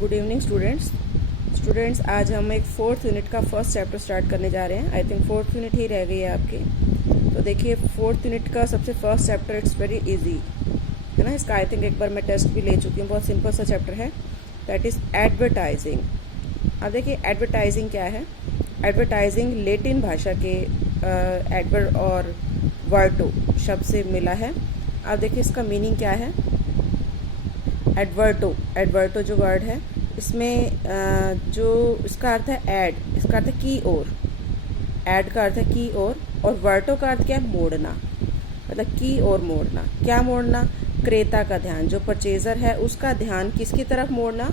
Good evening students आज हम एक 4th यूनिट का फर्स्ट चैप्टर स्टार्ट करने जा रहे हैं। आई थिंक 4th यूनिट ही रह गई है आपकी। तो देखिए 4th यूनिट का सबसे first chapter it's very easy है ना। इसका आई थिंक एक बार मैं टेस्ट भी ले चुकी हूँ। बहुत सिंपल सा चैप्टर है, दैट इज़ एडवर्टाइजिंग। अब देखिए एडवर्टाइजिंग क्या है। एडवर्टाइजिंग लेटिन भाषा के एडवर और वर्टो शब्द से मिला है। अब देखिए इसका मीनिंग क्या है। एडवर्टो जो वर्ड है इसमें जो इसका अर्थ है ऐड, इसका अर्थ है की ओर। ऐड का अर्थ है की ओर और वर्टो का अर्थ क्या है, मोड़ना। मतलब की ओर मोड़ना। क्या मोड़ना? क्रेता का ध्यान, जो परचेजर है उसका ध्यान किसकी तरफ मोड़ना?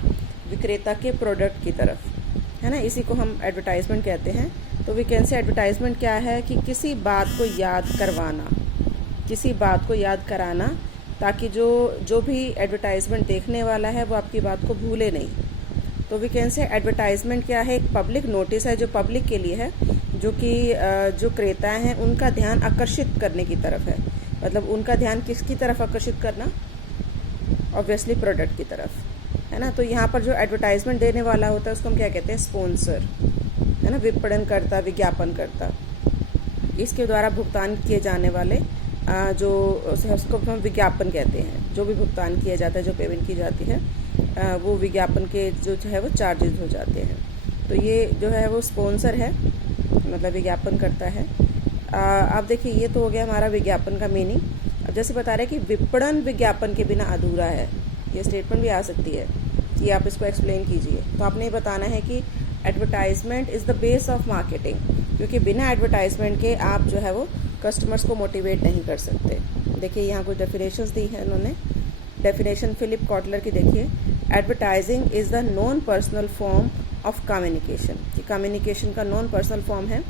विक्रेता के प्रोडक्ट की तरफ, है ना। इसी को हम एडवर्टाइजमेंट कहते हैं। तो वी कैन से एडवर्टाइजमेंट क्या है कि किसी बात को याद करवाना, किसी बात को याद कराना, ताकि जो भी एडवर्टाइजमेंट देखने वाला है वो आपकी बात को भूले नहीं। तो वी कैन से एडवर्टाइजमेंट क्या है, एक पब्लिक नोटिस है जो पब्लिक के लिए है, जो कि जो क्रेता हैं उनका ध्यान आकर्षित करने की तरफ है। मतलब उनका ध्यान किसकी तरफ आकर्षित करना? ऑब्वियसली प्रोडक्ट की तरफ, है ना। तो यहाँ पर जो एडवर्टाइजमेंट देने वाला होता है उसको हम क्या कहते हैं? स्पॉन्सर, है ना। विपणनकर्ता, विज्ञापनकर्ता। इसके द्वारा भुगतान किए जाने वाले जो उसको हम विज्ञापन कहते हैं। जो भी भुगतान किया जाता है, जो पेमेंट की जाती है, वो विज्ञापन के जो है वो चार्जेस हो जाते हैं। तो ये जो है वो स्पॉन्सर है, मतलब विज्ञापन करता है। अब देखिए ये तो हो गया हमारा विज्ञापन का मीनिंग। अब जैसे बता रहे हैं कि विपणन विज्ञापन के बिना अधूरा है, ये स्टेटमेंट भी आ सकती है कि आप इसको एक्सप्लेन कीजिए। तो आपने ये बताना है कि advertisement is the base of marketing, क्योंकि बिना एडवर्टाइजमेंट के आप जो है वो कस्टमर्स को मोटिवेट नहीं कर सकते। देखिए यहाँ कुछ डेफिनेशंस दी है इन्होंने। डेफिनेशन फिलिप कॉटलर की देखिए, advertising is the non personal form of communication. कि कम्युनिकेशन का नॉन पर्सनल फॉर्म है,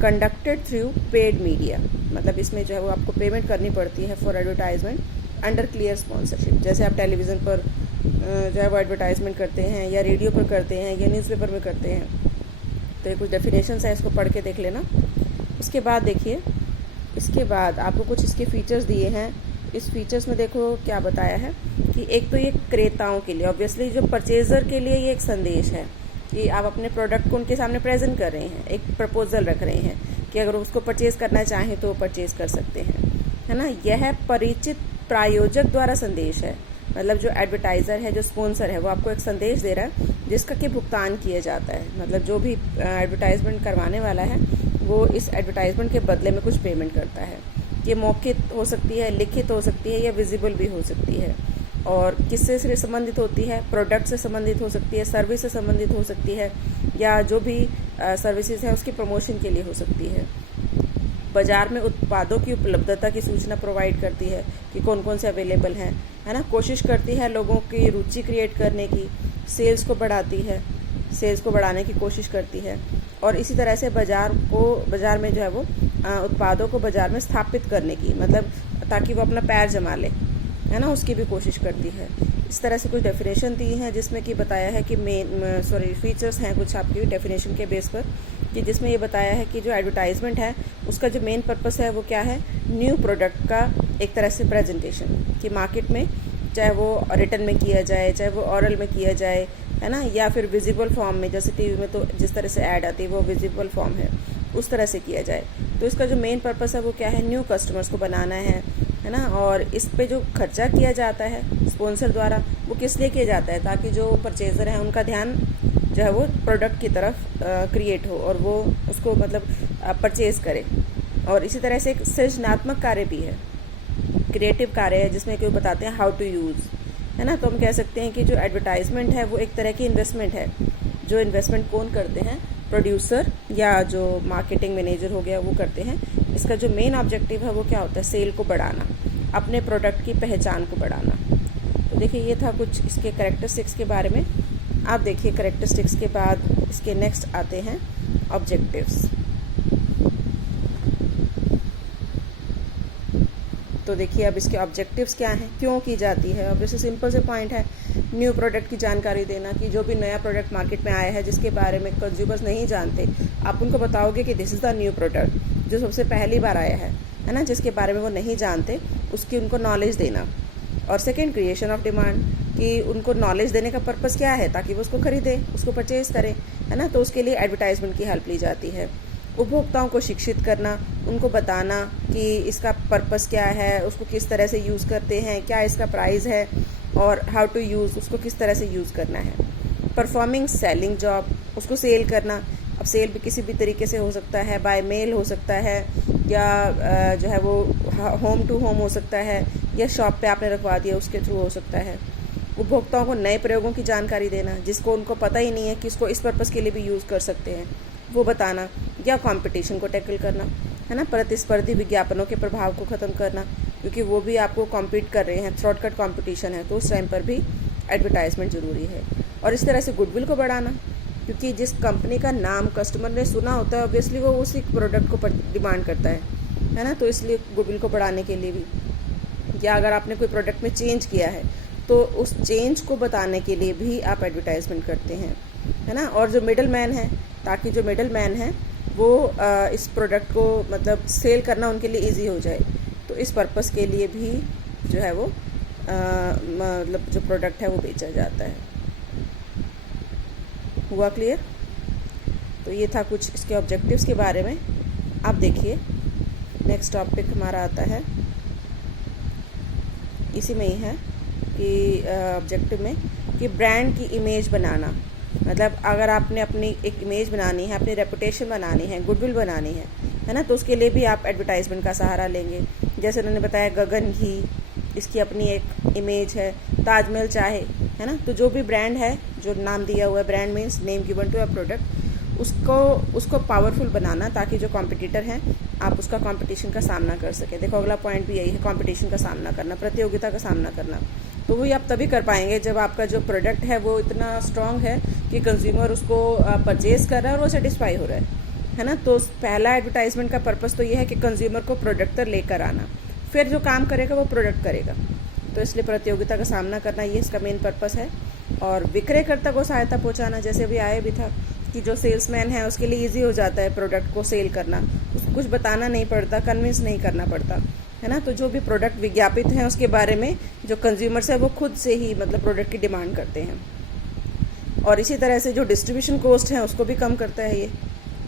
कंडक्टेड थ्रू पेड मीडिया। मतलब इसमें जो है वो आपको पेमेंट करनी पड़ती है for advertisement under clear sponsorship. जैसे आप टेलीविज़न पर जो है वो एडवर्टाइजमेंट करते हैं, या रेडियो पर करते हैं, या न्यूज़पेपर में करते हैं। तो ये कुछ डेफिनेशंस है, इसको पढ़ के देख लेना। उसके बाद देखिए, इसके बाद आपको कुछ इसके फीचर्स दिए हैं। इस फीचर्स में देखो क्या बताया है कि एक तो ये क्रेताओं के लिए, ऑब्वियसली जो परचेजर के लिए ये एक संदेश है कि आप अपने प्रोडक्ट को उनके सामने प्रेजेंट कर रहे हैं, एक प्रपोजल रख रहे हैं कि अगर उसको परचेज करना चाहें तो वो परचेज कर सकते हैं, है ना। यह परिचित प्रायोजक द्वारा संदेश है। मतलब जो एडवर्टाइज़र है, जो स्पॉन्सर है, वो आपको एक संदेश दे रहा है जिसका कि भुगतान किया जाता है। मतलब जो भी एडवर्टाइजमेंट करवाने वाला है वो इस एडवर्टाइजमेंट के बदले में कुछ पेमेंट करता है। ये मौखिक हो सकती है, लिखित हो सकती है, या विजिबल भी हो सकती है। और किससे से संबंधित होती है? प्रोडक्ट से संबंधित हो सकती है, सर्विस से संबंधित हो सकती है, या जो भी सर्विसेज है उसकी प्रमोशन के लिए हो सकती है। बाजार में उत्पादों की उपलब्धता की सूचना प्रोवाइड करती है कि कौन कौन से अवेलेबल हैं, है ना। कोशिश करती है लोगों की रुचि क्रिएट करने की, सेल्स को बढ़ाती है, सेल्स को बढ़ाने की कोशिश करती है। और इसी तरह से बाजार में जो है वो उत्पादों को बाजार में स्थापित करने की, मतलब ताकि वो अपना पैर जमा ले, है ना, उसकी भी कोशिश करती है। इस तरह से कुछ डेफिनेशन दी हैं जिसमें कि बताया है कि फीचर्स हैं कुछ आपकी डेफिनेशन के बेस पर, कि जिसमें ये बताया है कि जो एडवर्टाइजमेंट है उसका जो मेन पर्पस है वो क्या है? न्यू प्रोडक्ट का एक तरह से प्रेजेंटेशन, कि मार्केट में चाहे वो रिटन में किया जाए, चाहे वो ऑरल में किया जाए, है ना, या फिर विजिबल फॉर्म में, जैसे टीवी में तो जिस तरह से ऐड आती है वो विजिबल फॉर्म है, उस तरह से किया जाए। तो इसका जो मेन पर्पस है वो क्या है? न्यू कस्टमर्स को बनाना है ना। और इस पे जो खर्चा किया जाता है स्पॉन्सर द्वारा, वो किस लिए किया जाता है? ताकि जो परचेजर हैं उनका ध्यान जो है वो प्रोडक्ट की तरफ क्रिएट हो और वो उसको मतलब परचेज करे। और इसी तरह से एक सृजनात्मक कार्य भी है, क्रिएटिव कार्य है, जिसमें कोई बताते हैं हाउ टू यूज़, है ना। तो हम कह सकते हैं कि जो एडवर्टाइजमेंट है वो एक तरह की इन्वेस्टमेंट है। जो इन्वेस्टमेंट कौन करते हैं? प्रोड्यूसर या जो मार्केटिंग मैनेजर हो गया वो करते हैं। इसका जो मेन ऑब्जेक्टिव है वो क्या होता है? सेल को बढ़ाना, अपने प्रोडक्ट की पहचान को बढ़ाना। तो देखिए ये था कुछ इसके कैरेक्टरिस्टिक्स के बारे में। आप देखिए कैरेक्टरिस्टिक्स के बाद इसके नेक्स्ट आते हैं ऑब्जेक्टिव्स। तो देखिए अब इसके ऑब्जेक्टिव्स क्या हैं, क्यों की जाती है। ऑब्वियसली सिंपल से पॉइंट है, न्यू प्रोडक्ट की जानकारी देना, कि जो भी नया प्रोडक्ट मार्केट में आया है जिसके बारे में कंज्यूमर्स नहीं जानते, आप उनको बताओगे कि this is the new product, जो सबसे पहली बार आया है ना, जिसके बारे में वो नहीं जानते, उसकी उनको नॉलेज देना। और सेकेंड, क्रिएशन ऑफ डिमांड, कि उनको नॉलेज देने का पर्पस क्या है, ताकि वो उसको खरीदे, उसको परचेज करें, है ना। तो उसके लिए एडवर्टाइजमेंट की हेल्प ली जाती है। उपभोक्ताओं को शिक्षित करना, उनको बताना कि इसका पर्पस क्या है, उसको किस तरह से यूज़ करते हैं, क्या इसका प्राइस है और हाउ टू यूज़, उसको किस तरह से यूज़ करना है। परफॉर्मिंग सेलिंग जॉब, उसको सेल करना। अब सेल भी किसी भी तरीके से हो सकता है, बाय मेल हो सकता है, या जो है वो होम टू होम हो सकता है, या शॉप पे आपने रखवा दिया उसके थ्रू हो सकता है। उपभोक्ताओं को नए प्रयोगों की जानकारी देना, जिसको उनको पता ही नहीं है कि इसको इस पर्पस के लिए भी यूज़ कर सकते हैं, वो बताना। या कंपटीशन को टैकल करना, है ना, प्रतिस्पर्धी विज्ञापनों के प्रभाव को ख़त्म करना, क्योंकि वो भी आपको कॉम्पीट कर रहे हैं, थ्रॉट कट कॉम्पिटिशन है, तो उस टाइम पर भी एडवर्टाइजमेंट ज़रूरी है। और इस तरह से गुडविल को बढ़ाना, क्योंकि जिस कंपनी का नाम कस्टमर ने सुना होता है ऑब्वियसली वो उसी प्रोडक्ट को डिमांड करता है ना। तो इसलिए गुडविल को बढ़ाने के लिए भी, या अगर आपने कोई प्रोडक्ट में चेंज किया है तो उस चेंज को बताने के लिए भी आप एडवर्टाइजमेंट करते हैं, है ना। और जो मिडल मैन है, ताकि जो मिडल मैन है वो इस प्रोडक्ट को मतलब सेल करना उनके लिए इजी हो जाए, तो इस पर्पस के लिए भी जो है वो मतलब जो प्रोडक्ट है वो बेचा जाता है। हुआ क्लियर? तो ये था कुछ इसके ऑब्जेक्टिव्स के बारे में। आप देखिए नेक्स्ट टॉपिक हमारा आता है, इसी में ही है कि ऑब्जेक्टिव में कि ब्रांड की इमेज बनाना। मतलब अगर आपने अपनी एक इमेज बनानी है, अपनी रेपुटेशन बनानी है, गुडविल बनानी है ना, तो उसके लिए भी आप एडवर्टाइजमेंट का सहारा लेंगे। जैसे उन्होंने बताया गगन घी, इसकी अपनी एक इमेज है, ताजमहल चाय, है ना। तो जो भी ब्रांड है, जो नाम दिया हुआ है, brand means name given to a product, उसको पावरफुल बनाना, ताकि जो कॉम्पिटिटर हैं आप उसका कंपटीशन का सामना कर सकें। देखो अगला पॉइंट भी यही है, कंपटीशन का सामना करना, प्रतियोगिता का सामना करना। तो वही आप तभी कर पाएंगे जब आपका जो प्रोडक्ट है वो इतना स्ट्रांग है कि कंज्यूमर उसको परचेज कर रहा है और वो सेटिस्फाई हो रहा है ना। तो पहला एडवर्टाइजमेंट का पर्पस तो ये है कि कंज्यूमर को प्रोडक्ट तक लेकर आना, फिर जो काम करेगा वो प्रोडक्ट करेगा। तो इसलिए प्रतियोगिता का सामना करना ये इसका मेन पर्पस है। और विक्रयकर्ता को सहायता पहुँचाना, जैसे अभी आया भी था कि जो सेल्समैन है उसके लिए ईजी हो जाता है प्रोडक्ट को सेल करना, उसको कुछ बताना नहीं पड़ता, कन्विंस नहीं करना पड़ता, है ना। तो जो भी प्रोडक्ट विज्ञापित हैं उसके बारे में जो कंज्यूमर्स है वो खुद से ही मतलब प्रोडक्ट की डिमांड करते हैं। और इसी तरह से जो डिस्ट्रीब्यूशन कॉस्ट है उसको भी कम करता है ये,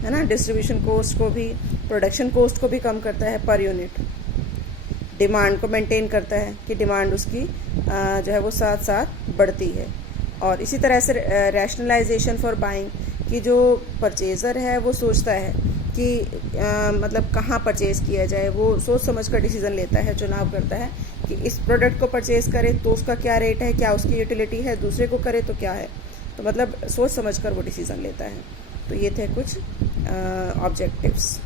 है ना। डिस्ट्रीब्यूशन कॉस्ट को भी, प्रोडक्शन कॉस्ट को भी कम करता है पर यूनिट। डिमांड को मेंटेन करता है कि डिमांड उसकी जो है वो साथ साथ बढ़ती है। और इसी तरह से रैशनलाइजेशन फॉर बाइंग, कि जो परचेज़र है वो सोचता है कि मतलब कहाँ परचेज़ किया जाए, वो सोच समझ कर डिसीज़न लेता है, चुनाव करता है कि इस प्रोडक्ट को परचेज़ करे तो उसका क्या रेट है, क्या उसकी यूटिलिटी है, दूसरे को करे तो क्या है। तो मतलब सोच समझ कर वो डिसीज़न लेता है। तो ये थे कुछ ऑब्जेक्टिव्स।